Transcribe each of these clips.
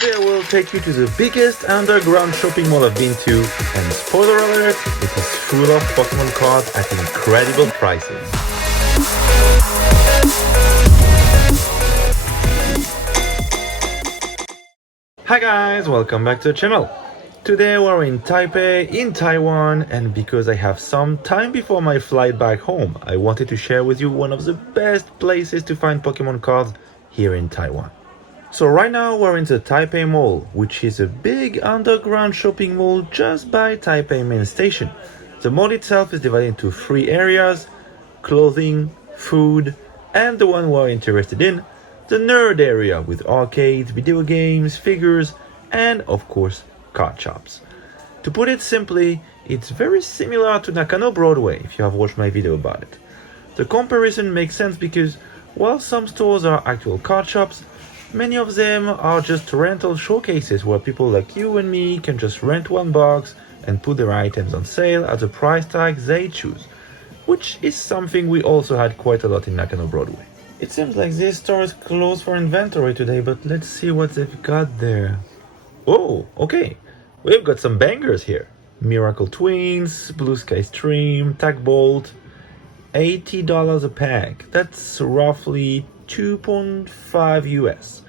Today I will take you to the biggest underground shopping mall I've been to, and spoiler alert, it is full of Pokemon cards at incredible prices. Hi guys, welcome back to the channel. Today we're in Taipei, in Taiwan, and because I have some time before my flight back home, I wanted to share with you one of the best places to find Pokemon cards here in Taiwan. So right now we're in the Taipei Mall, which is a big underground shopping mall just by Taipei main station. The mall itself is divided into 3 areas: clothing, food, and the one we're interested in, the nerd area with arcades, video games, figures, and of course card shops. To put it simply, it's very similar to Nakano Broadway if you have watched my video about it. The comparison makes sense because while some stores are actual card shops, many of them are just rental showcases where people like you and me can just rent one box and put their items on sale at the price tag they choose, which is something we also had quite a lot in Nakano Broadway. It seems like this store is closed for inventory today, but let's see what they've got there. Oh, okay, we've got some bangers here. Miracle Twins, Blue Sky Stream, Tag Bolt, $80 a pack. That's roughly 2.5 US.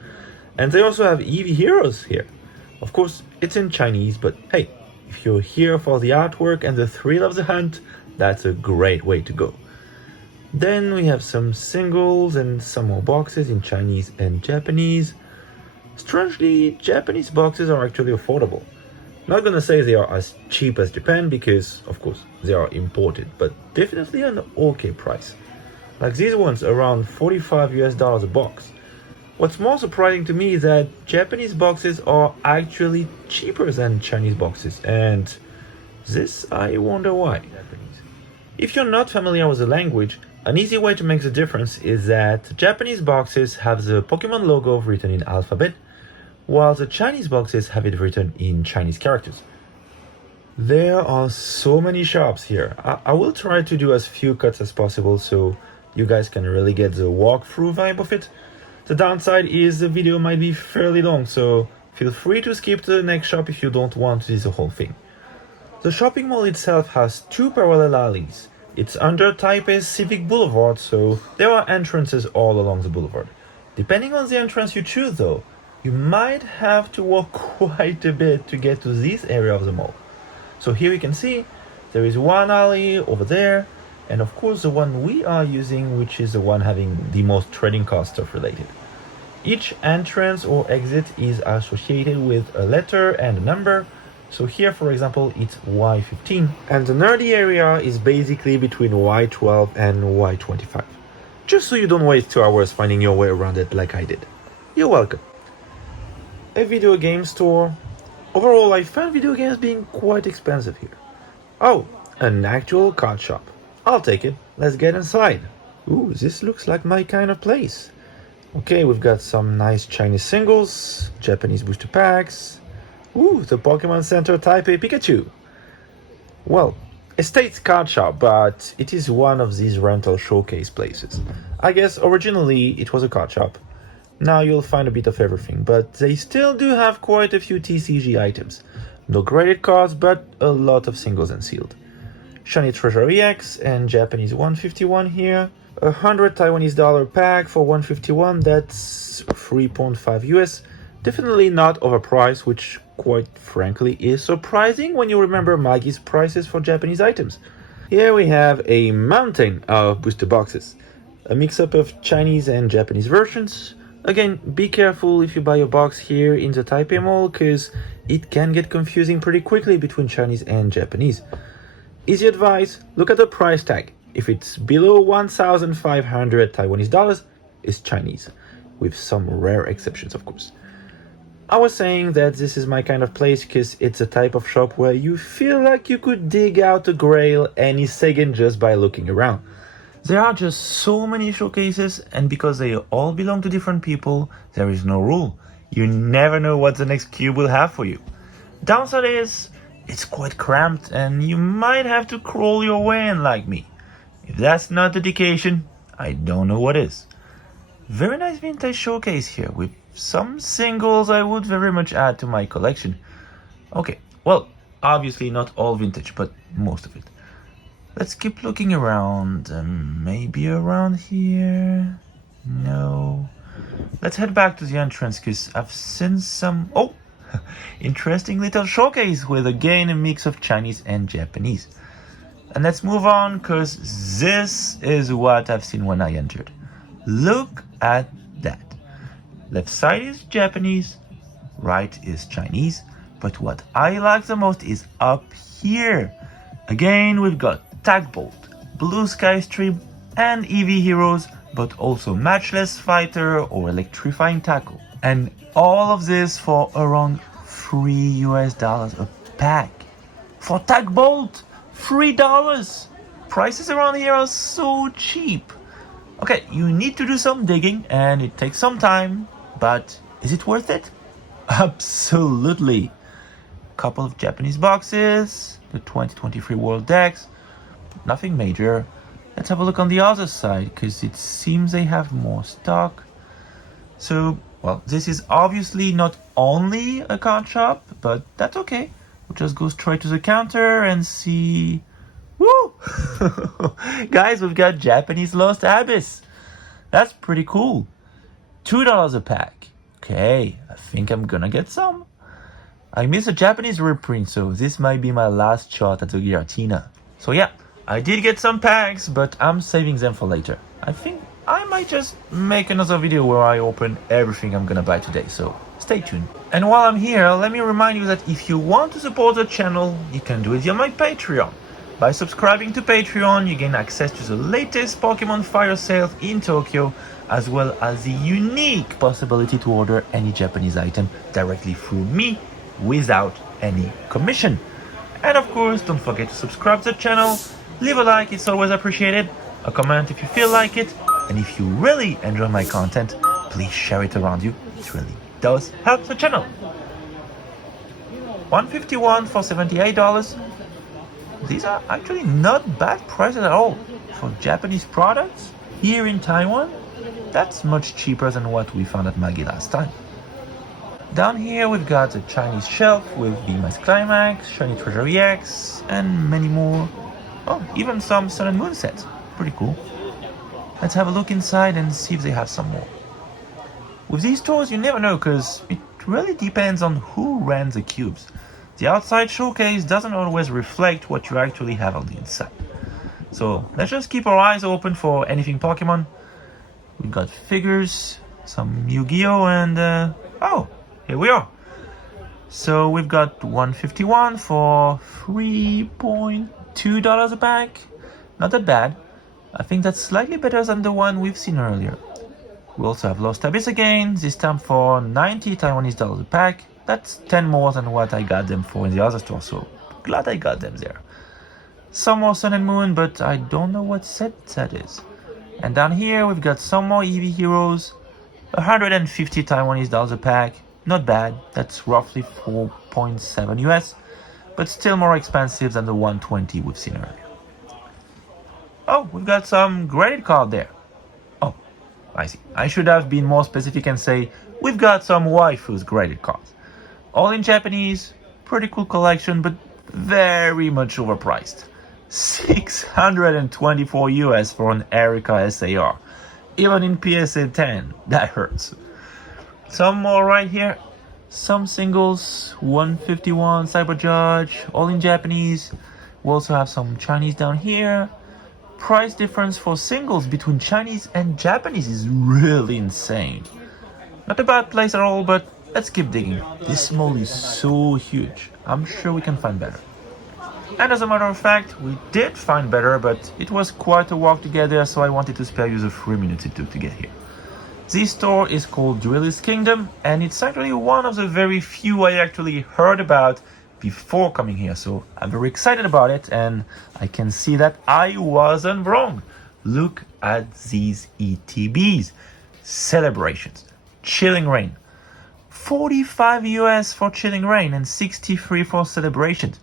And they also have Eevee Heroes here. Of course, it's in Chinese, but hey, if you're here for the artwork and the thrill of the hunt, that's a great way to go. Then we have some singles and some more boxes in Chinese and Japanese. Strangely, Japanese boxes are actually affordable. Not gonna say they are as cheap as Japan because, of course, they are imported, but definitely an okay price. Like these ones, around 45 US dollars a box. What's more surprising to me is that Japanese boxes are actually cheaper than Chinese boxes, and this I wonder why. If you're not familiar with the language, an easy way to make the difference is that Japanese boxes have the Pokemon logo written in alphabet, while the Chinese boxes have it written in Chinese characters. There are so many shops here. I will try to do as few cuts as possible so you guys can really get the walkthrough vibe of it. The downside is the video might be fairly long, so feel free to skip to the next shop if you don't want to see the whole thing. The shopping mall itself has 2 parallel alleys. It's under Taipei's Civic Boulevard, so there are entrances all along the boulevard. Depending on the entrance you choose though, you might have to walk quite a bit to get to this area of the mall. So here you can see there is one alley over there, and of course the one we are using, which is the one having the most trading card stuff related. Each entrance or exit is associated with a letter and a number. So here, for example, it's Y15, and the nerdy area is basically between Y12 and Y25. Just so you don't waste 2 hours finding your way around it like I did. You're welcome. A video game store. Overall, I found video games being quite expensive here. Oh, an actual card shop. I'll take it. Let's get inside. Ooh, this looks like my kind of place. Okay, we've got some nice Chinese singles, Japanese booster packs. Ooh, the Pokemon Center Taipei Pikachu. Well, it states card shop, but it is one of these rental showcase places. I guess originally it was a card shop. Now you'll find a bit of everything, but they still do have quite a few TCG items. No graded cards, but a lot of singles and sealed. Shiny Treasure EX and Japanese 151 here. 100 Taiwanese dollar pack for 151, that's 3.5 US. Definitely not overpriced, which quite frankly is surprising when you remember Maggie's prices for Japanese items. Here we have a mountain of booster boxes. A mix-up of Chinese and Japanese versions. Again, be careful if you buy a box here in the Taipei Mall, cause it can get confusing pretty quickly between Chinese and Japanese. Easy advice, look at the price tag. If it's below 1,500 Taiwanese dollars, it's Chinese, with some rare exceptions of course. I was saying that this is my kind of place because it's a type of shop where you feel like you could dig out a grail any second just by looking around. There are just so many showcases, and because they all belong to different people, there is no rule. You never know what the next cube will have for you. Downside is, it's quite cramped and you might have to crawl your way in like me. If that's not dedication, I don't know what is. Very nice vintage showcase here with some singles I would very much add to my collection. Okay, well, obviously not all vintage, but most of it. Let's keep looking around. Maybe around here? No. Let's head back to the entrance because I've seen some... Oh! Interesting little showcase with again a mix of Chinese and Japanese. And let's move on because this is what I've seen when I entered. Look at that. Left side is Japanese, right is Chinese, but what I like the most is up here. Again, we've got Tagbolt, Blue Sky Strip, and Eevee Heroes, but also Matchless Fighter or Electrifying Tackle. And all of this for around $3 a pack. For Tagbolt, $3. Prices around here are so cheap. Okay, you need to do some digging and it takes some time, but is it worth it? Absolutely. Couple of Japanese boxes, the 2023 World decks, nothing major. Let's have a look on the other side because it seems they have more stock. So, well, this is obviously not only a card shop, but that's okay. We'll just go straight to the counter and see. Woo! Guys, we've got Japanese Lost Abyss. That's pretty cool. $2 a pack. Okay, I think I'm gonna get some. I missed a Japanese reprint, so this might be my last shot at the Giratina. So yeah, I did get some packs, but I'm saving them for later. I think I might just make another video where I open everything I'm gonna buy today, so stay tuned. And while I'm here, let me remind you that if you want to support the channel, you can do it via my Patreon. By subscribing to Patreon, you gain access to the latest Pokemon Fire sales in Tokyo, as well as the unique possibility to order any Japanese item directly through me without any commission. And of course, don't forget to subscribe to the channel, leave a like, it's always appreciated, a comment if you feel like it, and if you really enjoy my content, please share it around you. It really does help the channel. $151 for $78. These are actually not bad prices at all for Japanese products here in Taiwan. That's much cheaper than what we found at Maggie last time. Down here we've got a Chinese shelf with VMAX Climax, Shiny Treasure EX, and many more. Oh, even some Sun and Moon sets. Pretty cool. Let's have a look inside and see if they have some more. With these stores you never know because it really depends on who ran the cubes. The outside showcase doesn't always reflect what you actually have on the inside. So let's just keep our eyes open for anything Pokemon. We've got figures, some Yu-Gi-Oh! And oh, here we are. So we've got $151 for $3.2 a pack. Not that bad. I think that's slightly better than the one we've seen earlier. We also have Lost Abyss again, this time for 90 Taiwanese dollars a pack. That's 10 more than what I got them for in the other store, so glad I got them there. Some more Sun and Moon, but I don't know what set that is. And down here we've got some more Eevee Heroes, 150 Taiwanese dollars a pack. Not bad, that's roughly 4.7 US, but still more expensive than the 120 we've seen earlier. Oh, we've got some graded card there. Oh, I see. I should have been more specific and say we've got some waifus graded cards. All in Japanese, pretty cool collection, but very much overpriced. 624 US for an Erica SAR. Even in PSA 10, that hurts. Some more right here. Some singles, 151 Cyber Judge, all in Japanese. We also have some Chinese down here. Price difference for singles between Chinese and Japanese is really insane. Not a bad place at all, but let's keep digging. This mall is so huge. I'm sure we can find better. And as a matter of fact, we did find better, but it was quite a walk to get there, so I wanted to spare you the 3 minutes it took to get here. This store is called Duelist Kingdom, and it's actually one of the very few I actually heard about before coming here, so I'm very excited about it, and I can see that I wasn't wrong. Look at these ETBs. Celebrations. Chilling Reign. 45 US for Chilling Reign and 63 for Celebrations.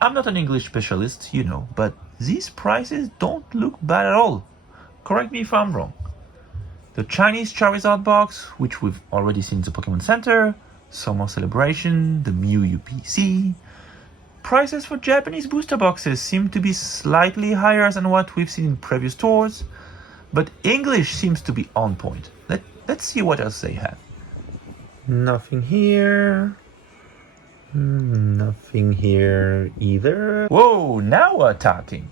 I'm not an English specialist, you know, but these prices don't look bad at all. Correct me if I'm wrong. The Chinese Charizard box, which we've already seen in the Pokemon Center, Summer Celebration, the Mew UPC. Prices for Japanese booster boxes seem to be slightly higher than what we've seen in previous stores, but English seems to be on point. Let's see what else they have. Nothing here. Nothing here either. Whoa, now we're talking.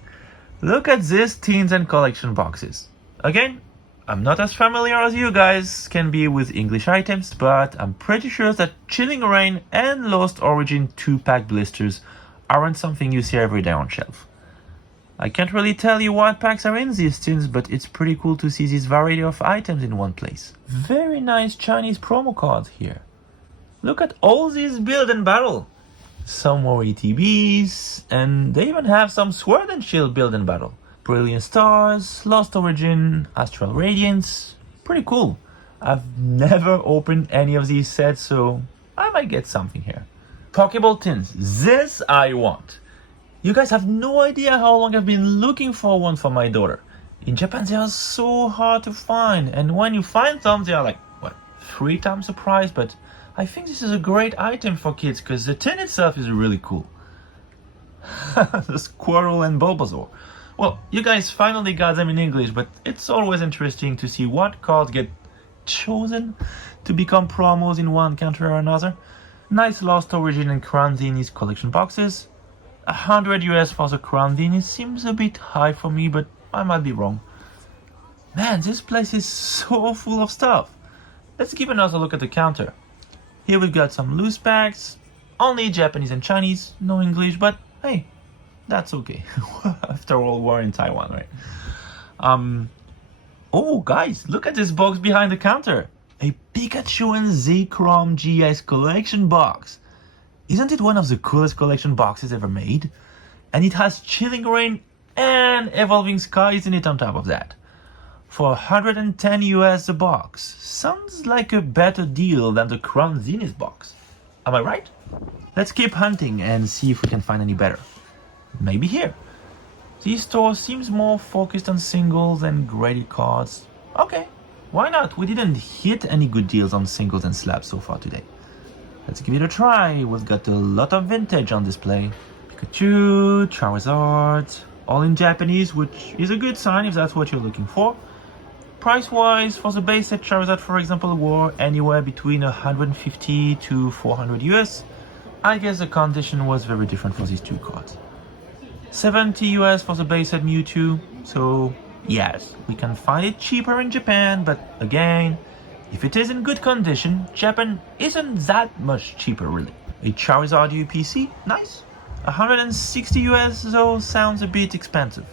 Look at these teens and collection boxes. Again, I'm not as familiar as you guys can be with English items, but I'm pretty sure that Chilling Reign and Lost Origin 2-pack blisters aren't something you see every day on shelf. I can't really tell you what packs are in these tins, but it's pretty cool to see this variety of items in one place. Very nice Chinese promo cards here. Look at all these build and battle. Some more ETBs, and they even have some Sword and Shield build and battle. Brilliant Stars, Lost Origin, Astral Radiance. Pretty cool. I've never opened any of these sets, so I might get something here. Pokeball tins. This I want. You guys have no idea how long I've been looking for one for my daughter. In Japan they are so hard to find, and when you find them they are like, what, 3 times the price, but I think this is a great item for kids because the tin itself is really cool. The Squirrel and Bulbasaur. Well, you guys finally got them in English, but it's always interesting to see what cards get chosen to become promos in one country or another. Nice Lost Origin and Crown Zenith collection boxes. 100 US for the Crown Zenith seems a bit high for me, but I might be wrong. Man, this place is so full of stuff. Let's give another look at the counter. Here we've got some loose packs, only Japanese and Chinese, no English, but hey, that's okay. After all, we're in Taiwan, right? Oh guys, look at this box behind the counter. A Pikachu and Z-Chrome GS collection box. Isn't it one of the coolest collection boxes ever made? And it has Chilling Reign and Evolving Skies in it on top of that. For 110 US a box. Sounds like a better deal than the Crown Zenith box. Am I right? Let's keep hunting and see if we can find any better. Maybe here. This store seems more focused on singles and graded cards. Okay, why not? We didn't hit any good deals on singles and slabs so far today. Let's give it a try. We've got a lot of vintage on display. Pikachu, Charizard, all in Japanese, which is a good sign if that's what you're looking for. Price-wise, for the base set Charizard, for example, were anywhere between 150 to 400 US. I guess the condition was very different for these two cards. 70 US for the base set Mewtwo, so yes, we can find it cheaper in Japan, but again, if it is in good condition, Japan isn't that much cheaper really. A Charizard UPC, nice. 160 US though sounds a bit expensive.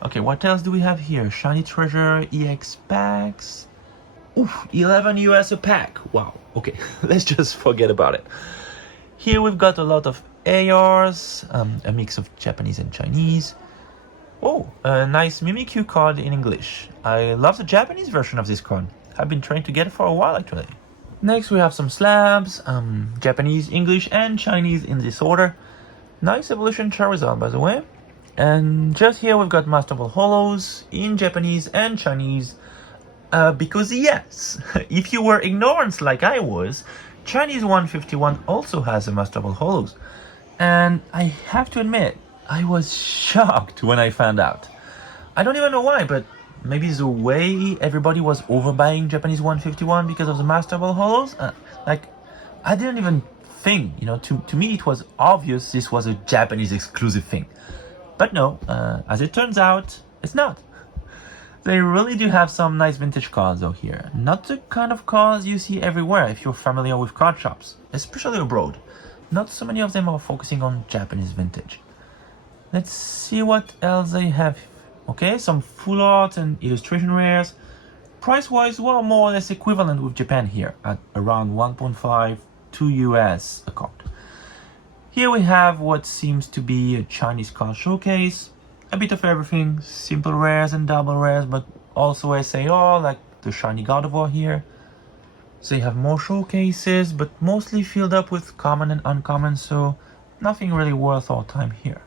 Okay, what else do we have here? Shiny Treasure, EX packs. Oof, 11 US a pack. Wow, okay, let's just forget about it. Here we've got a lot of ARs, a mix of Japanese and Chinese. Oh, a nice Mimikyu card in English. I love the Japanese version of this card. I've been trying to get it for a while actually. Next we have some slabs, Japanese, English and Chinese in this order. Nice Evolution Charizard by the way. And just here we've got Master Ball Holos in Japanese and Chinese. Because yes, if you were ignorant like I was, Chinese 151 also has a Master Ball Holos. And I have to admit, I was shocked when I found out. I don't even know why, but maybe the way everybody was overbuying Japanese 151 because of the Master Ball Holos. I didn't even think, to me it was obvious this was a Japanese exclusive thing. But no, as it turns out, it's not. They really do have some nice vintage cards though here. Not the kind of cards you see everywhere if you're familiar with card shops, especially abroad. Not so many of them are focusing on Japanese vintage. Let's see what else they have. Okay, some full art and illustration rares. Price-wise, we're more or less equivalent with Japan here at around 1.5 to US a card. Here we have what seems to be a Chinese card showcase. A bit of everything, simple rares and double rares, but also SAR like the shiny God of War here. They have more showcases, but mostly filled up with common and uncommon, so nothing really worth our time here.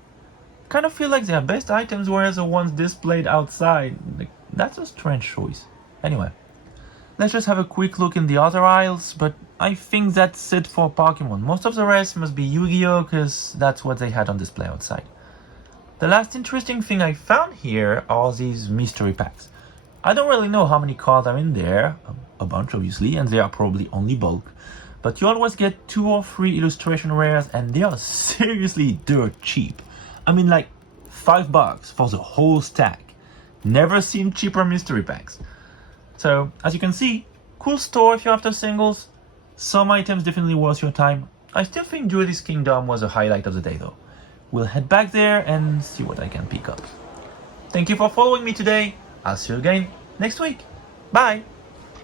Kind of feel like their best items were the ones displayed outside. That's a strange choice. Anyway, let's just have a quick look in the other aisles, but I think that's it for Pokemon. Most of the rest must be Yu-Gi-Oh! Because that's what they had on display outside. The last interesting thing I found here are these mystery packs. I don't really know how many cards are in there, a bunch obviously, and they are probably only bulk, but you always get 2 or 3 illustration rares and they are seriously dirt cheap. I mean like $5 for the whole stack. Never seen cheaper mystery packs. So, as you can see, cool store if you're after singles. Some items definitely worth your time. I still think Duelist Kingdom was a highlight of the day though. We'll head back there and see what I can pick up. Thank you for following me today. I'll see you again next week. Bye!